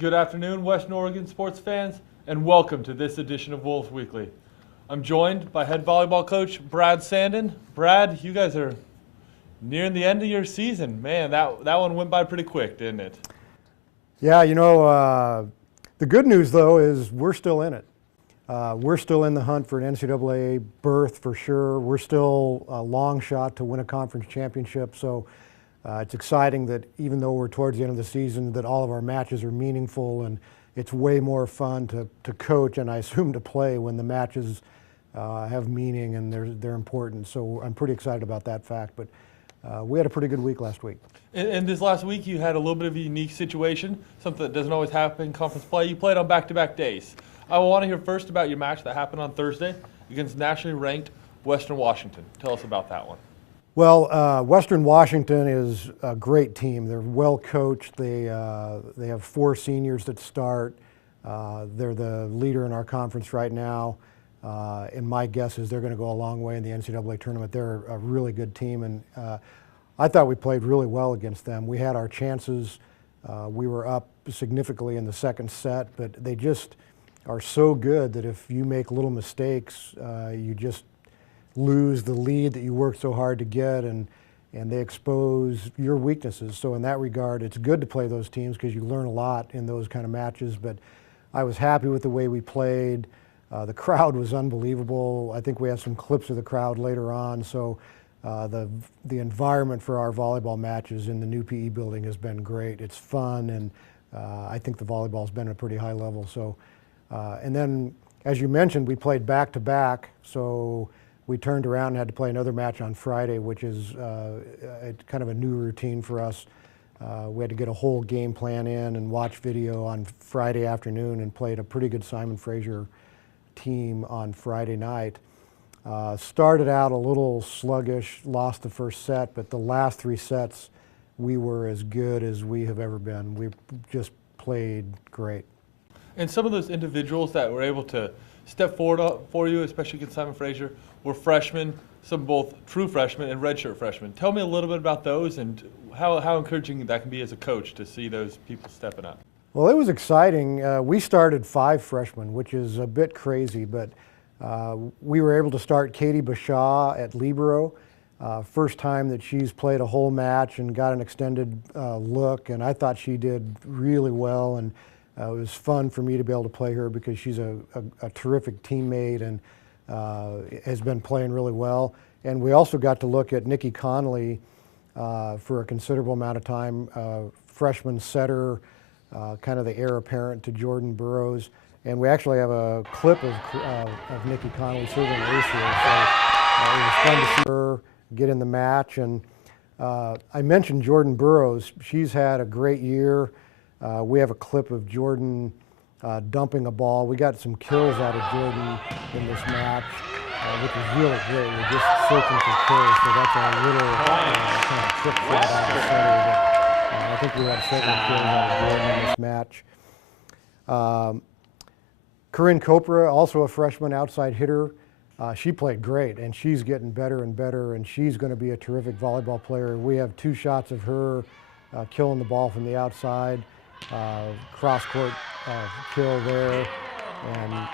Good afternoon, Western Oregon sports fans, and welcome to this edition of Wolves Weekly. I'm joined by head volleyball coach Brad Sandin. Brad, you guys are nearing the end of your season. Man, that one went by pretty quick, didn't it? Yeah, the good news, though, is we're still in it. We're still in the hunt for an NCAA berth for sure. We're still a long shot to win a conference championship. So it's exciting that even though we're towards the end of the season, that all of our matches are meaningful, and it's way more fun to coach and I assume to play when the matches have meaning and they're important. So I'm pretty excited about that fact. But we had a pretty good week last week. And this last week you had a little bit of a unique situation, something that doesn't always happen in conference play. You played on back-to-back days. I want to hear first about your match that happened on Thursday against nationally ranked Western Washington. Tell us about that one. Well, Western Washington is a great team. They're well coached. They have 4 seniors that start. They're the leader in our conference right now. And my guess is they're going to go a long way in the NCAA tournament. They're a really good team, and I thought we played really well against them. We had our chances. We were up significantly in the second set, but they just are so good that if you make little mistakes, you just lose the lead that you worked so hard to get, and they expose your weaknesses. So in that regard, it's good to play those teams because you learn a lot in those kind of matches. But I was happy with the way we played. The crowd was unbelievable. I think we have some clips of the crowd later on. So the environment for our volleyball matches in the new PE building has been great. It's fun, and I think the volleyball's been at a pretty high level. So, and then, as you mentioned, we played back-to-back. So we turned around and had to play another match on Friday, which is kind of a new routine for us. We had to get a whole game plan in and watch video on Friday afternoon, and played a pretty good Simon Fraser team on Friday night. Started out a little sluggish, lost the first set, but the last 3 sets we were as good as we have ever been. We just played great. And some of those individuals that were able to step forward for you, especially against Simon Fraser, were freshmen, some both true freshmen and redshirt freshmen. Tell me a little bit about those and how encouraging that can be as a coach to see those people stepping up. Well, it was exciting. We started 5 freshmen, which is a bit crazy, but we were able to start Katie Bashaw at libero. First time that she's played a whole match and got an extended look, and I thought she did really well, and it was fun for me to be able to play her because she's a terrific teammate and has been playing really well. And we also got to look at Nikki Connolly for a considerable amount of time, freshman setter, kind of the heir apparent to Jordan Burroughs. And we actually have a clip of Nikki Connolly serving ace here. So it was fun to see her get in the match. And I mentioned Jordan Burroughs. She's had a great year. We have a clip of Jordan dumping a ball. We got some kills out of Jordan in this match, which was really great. We're just searching for kills, so that's a little kind of trick shot out of the center. But I think we had 7 kills out of Jordan in this match. Corinne Copra, also a freshman outside hitter. She played great, and she's getting better and better, and she's going to be a terrific volleyball player. We have 2 shots of her killing the ball from the outside, cross-court kill there, and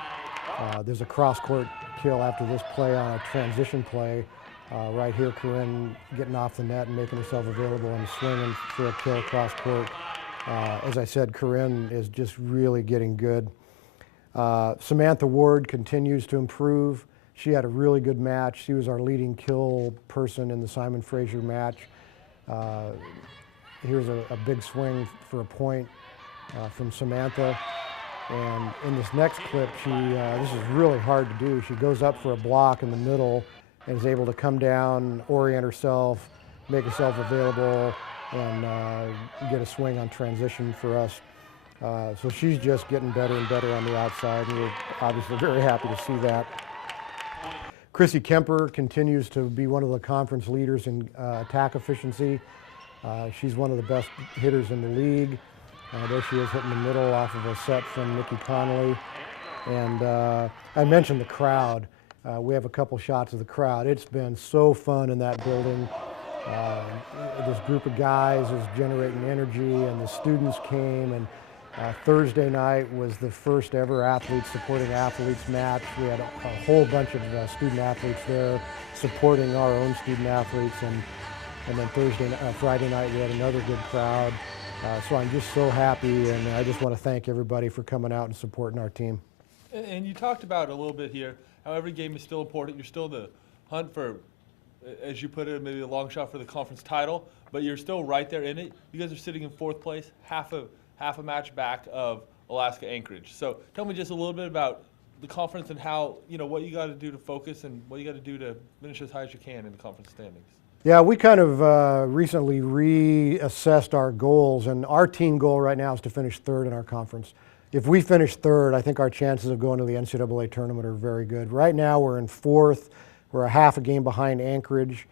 there's a cross-court kill after this play on a transition play. Right here, Corinne getting off the net and making herself available and swinging for a kill cross-court. As I said, Corinne is just really getting good. Samantha Ward continues to improve. She had a really good match. She was our leading kill person in the Simon Fraser match. Here's a big swing for a point from Samantha. And in this next clip, this is really hard to do. She goes up for a block in the middle and is able to come down, orient herself, make herself available, and get a swing on transition for us. So she's just getting better and better on the outside, and we're obviously very happy to see that. Chrissy Kemper continues to be one of the conference leaders in attack efficiency. She's one of the best hitters in the league. There she is hitting the middle off of a set from Nikki Connolly. And I mentioned the crowd. We have a couple shots of the crowd. It's been so fun in that building. This group of guys is generating energy, and the students came, and Thursday night was the first ever athletes supporting athletes match. We had a whole bunch of student athletes there supporting our own student athletes, and then Friday night we had another good crowd. So I'm just so happy, and I just want to thank everybody for coming out and supporting our team. And you talked about a little bit here how every game is still important. You're still in the hunt for, as you put it, maybe a long shot for the conference title, but you're still right there in it. You guys are sitting in fourth place, half a match back of Alaska Anchorage. So tell me just a little bit about the conference and how, what you got to do to focus and what you got to do to finish as high as you can in the conference standings. Yeah, we kind of recently reassessed our goals, and our team goal right now is to finish third in our conference. If we finish third, I think our chances of going to the NCAA tournament are very good. Right now we're in fourth. We're a half a game behind Anchorage.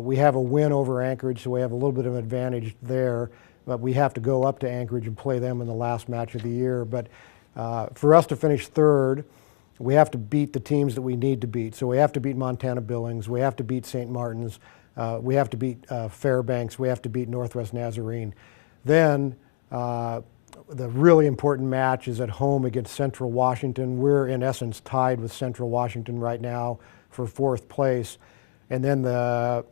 We have a win over Anchorage, so we have a little bit of an advantage there. But we have to go up to Anchorage and play them in the last match of the year. But for us to finish third, we have to beat the teams that we need to beat. So we have to beat Montana Billings. We have to beat St. Martin's. We have to beat Fairbanks. We have to beat Northwest Nazarene. Then the really important match is at home against Central Washington. We're in essence tied with Central Washington right now for fourth place. And then the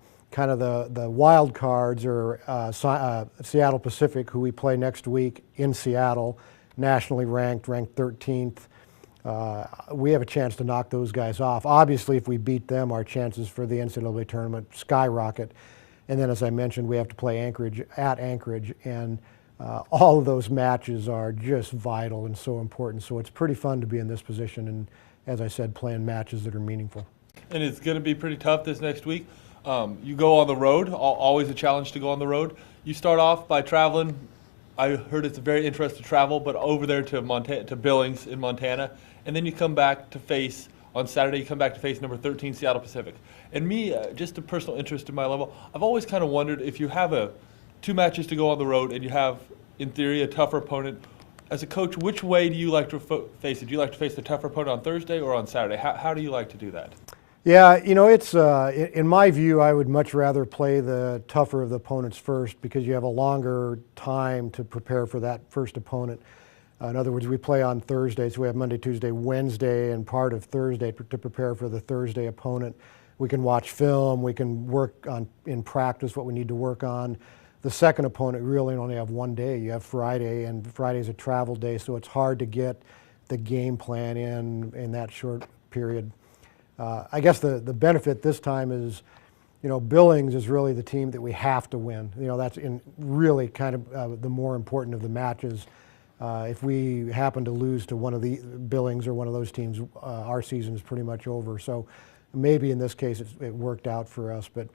wild cards are Seattle Pacific, who we play next week in Seattle, nationally ranked 13th. We have a chance to knock those guys off. Obviously, if we beat them, our chances for the NCAA tournament skyrocket. And then, as I mentioned, we have to play Anchorage at Anchorage, and all of those matches are just vital and so important. So it's pretty fun to be in this position, and as I said, playing matches that are meaningful. And it's going to be pretty tough this next week. You go on the road, always a challenge to go on the road. You start off by traveling. I heard it's a very interesting travel, but over there to Billings in Montana. And then you come back to face, on Saturday, you come back to face number 13, Seattle Pacific. And me, just a personal interest in my level, I've always kind of wondered if you have two matches to go on the road and you have, in theory, a tougher opponent. As a coach, which way do you like to face it? Do you like to face the tougher opponent on Thursday or on Saturday? How do you like to do that? Yeah, it's in my view, I would much rather play the tougher of the opponents first because you have a longer time to prepare for that first opponent. In other words, we play on Thursday, so we have Monday, Tuesday, Wednesday, and part of Thursday to prepare for the Thursday opponent. We can watch film, we can work on in practice what we need to work on. The second opponent really only have one day. You have Friday, and Friday's a travel day, so it's hard to get the game plan in that short period. I guess the benefit this time is, Billings is really the team that we have to win. That's really kind of the more important of the matches. If we happen to lose to one of the Billings or one of those teams, our season is pretty much over. So maybe in this case it worked out for us, but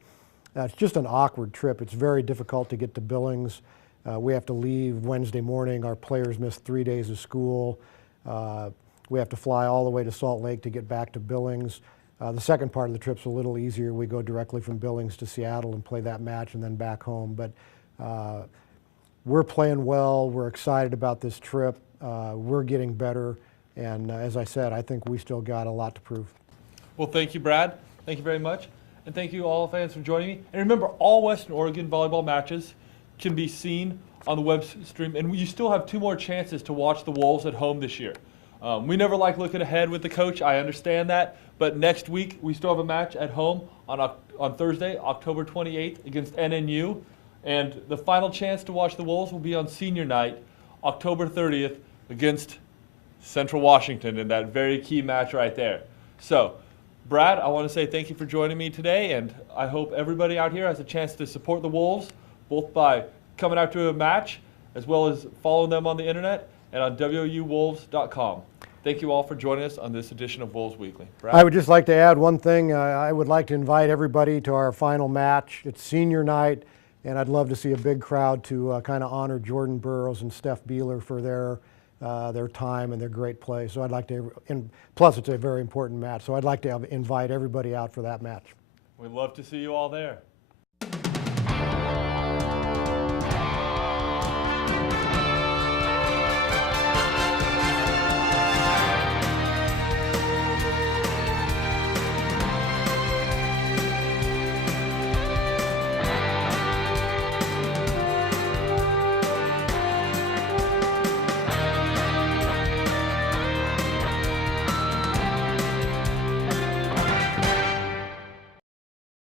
it's just an awkward trip. It's very difficult to get to Billings. We have to leave Wednesday morning. Our players miss 3 days of school. We have to fly all the way to Salt Lake to get back to Billings. The second part of the trip's a little easier. We go directly from Billings to Seattle and play that match and then back home. But we're playing well. We're excited about this trip. We're getting better. And as I said, I think we still got a lot to prove. Well, thank you, Brad. Thank you very much. And thank you all fans for joining me. And remember, all Western Oregon volleyball matches can be seen on the web stream. And you still have 2 more chances to watch the Wolves at home this year. We never like looking ahead with the coach. I understand that. But next week, we still have a match at home on Thursday, October 28th against NNU. And the final chance to watch the Wolves will be on senior night, October 30th against Central Washington in that very key match right there. So, Brad, I want to say thank you for joining me today, and I hope everybody out here has a chance to support the Wolves, both by coming out to a match as well as following them on the internet and on WOUWolves.com. Thank you all for joining us on this edition of Wolves Weekly. Brad? I would just like to add one thing. I would like to invite everybody to our final match. It's senior night, and I'd love to see a big crowd to kind of honor Jordan Burroughs and Steph Beeler for their time and their great play. So I'd like to, and plus it's a very important match, so I'd like to invite everybody out for that match. We'd love to see you all there.